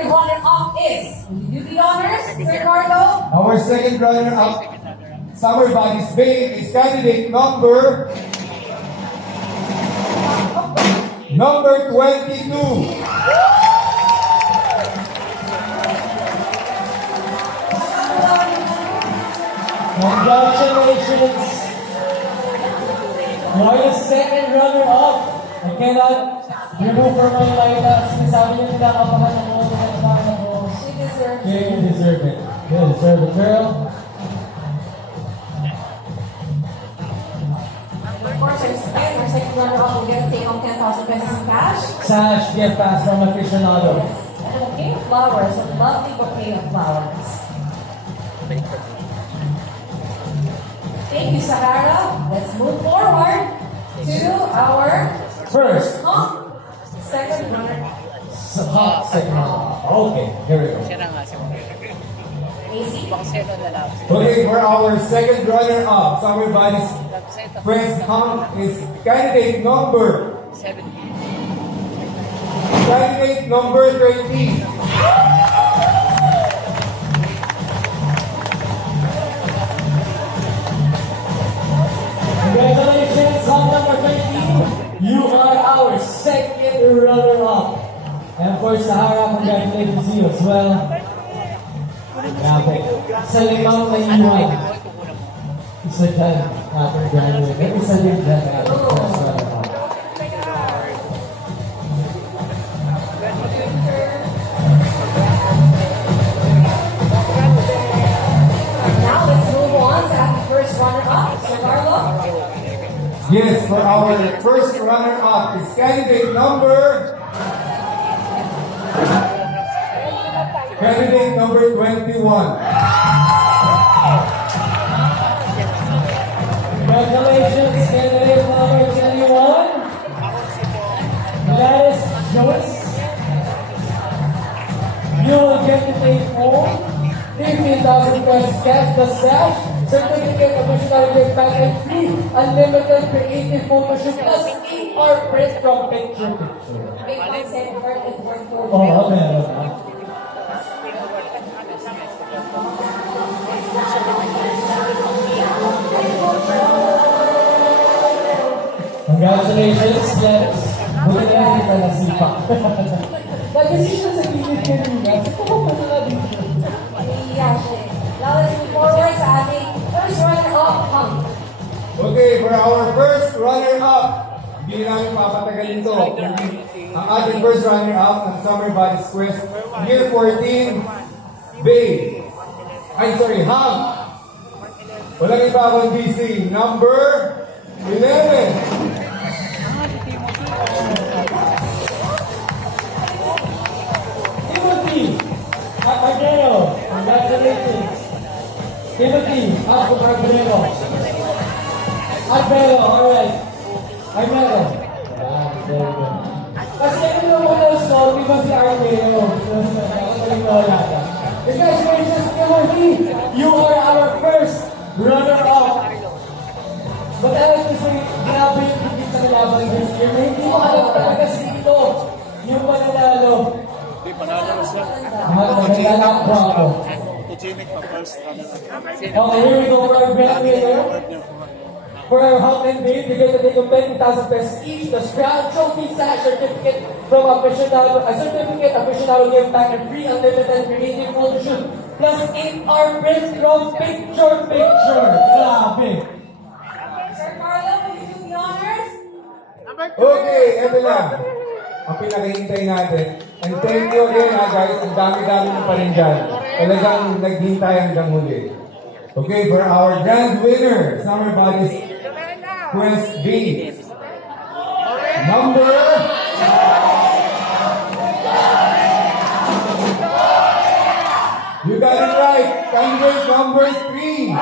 Runner-up is, will you do the honors, Ricardo? Our second runner-up, Summer Bodies Babe, is candidate number 22. Congratulations! You are the second runner-up. I cannot remove from my lineup. Sinasabi niyo nila kapahan ng mga kailangan ko. She deserves it. Yeah, you deserve it. You deserve it, girl. Of course, our second runner-up will get to take home 10,000 pesos in cash. Sash gift pass from aficionado. And a bouquet of flowers, a lovely bouquet of flowers. Thank you, Sahara. Let's move forward to our First. Second runner-up. Second runner-up. Okay, here we go. Okay, for our second runner-up, Summer Bodies Friends Hunt is candidate number 13. Congratulations, on number 13. You are our second runner-up. And of course, Sahara, congratulations to you as well. Grabe. Sa limang na iwan. Isa dyan, natin graduate. Isa din dyan, natin first runner-up. Now let's move on to our first runner-up. So Carlo? Yes, for our first runner-up is candidate number 21. Congratulations, candidate number 21. Gladys Joyce. You will get to take home 15,000 pesos cash, the sash, certificate of additional gift pack, and free unlimited creative photo shoot plus 8-hour print from picture. Big one said worth it worth for Oh, okay. Congratulations, Gladys. Buti na lang kita nasipa. Nag-decision sa gilid kanina. Pumunta na lang dito. Now let's move forward sa ating first runner-up. Okay, for our first runner-up, hindi namin papatagalin to. Ang ating first runner-up ng Summer Bodies Quest, year 14, Babe. I'm sorry, Ham. Walang iba akong BC. Number 11. Timothy Arbero. Congratulations. Timothy Arbero. Arbero, alright. Arbero. Kasi ano mo na song, di ba si Arbero? Congratulations, Timothy. You are our first runner-up. But I like to say, grabe yung higit sa laban this year. Hindi mo alam talaga sino yung mananalo. Hindi, panalo sila. Mananalo ako. Okay, here we go for our grand winner. For our Hot and Babe, we get to take 20,000 pesos each. The Crown Trophy Sash certificate from aficionado, a certificate aficionado gift pack and free unlimited creative photo shoot. Plus 8-hour print from picture. Grabe. Sir Carlo, will you do the honors? Okay, eto na. Ang pinakahintay natin. And thank you again guys. Ang dami-dami mo pa rin dyan. Talagang naghintay hanggang huli. Okay, for our grand winner, Summer Bodies Quest B. Number... You got it right. Candidate number 3.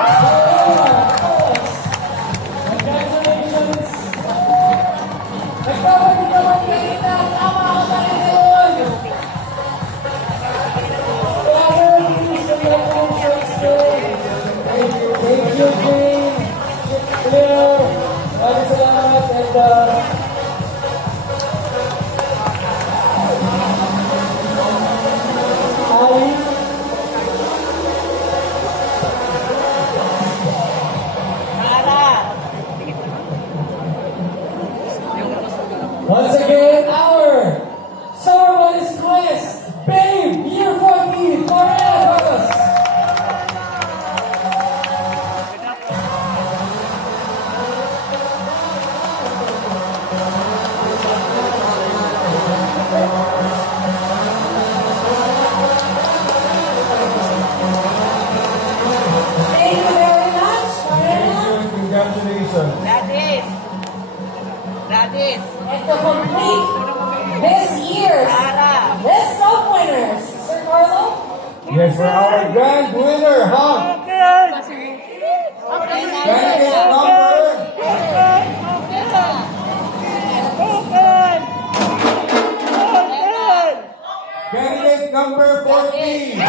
Congratulations! Nagkabalik naman kayo na! Tama ako pa rin yun! Thank you, Jane! Clear! Maraming salamat and Yes, for our grand winner, huh? Candidate number 14.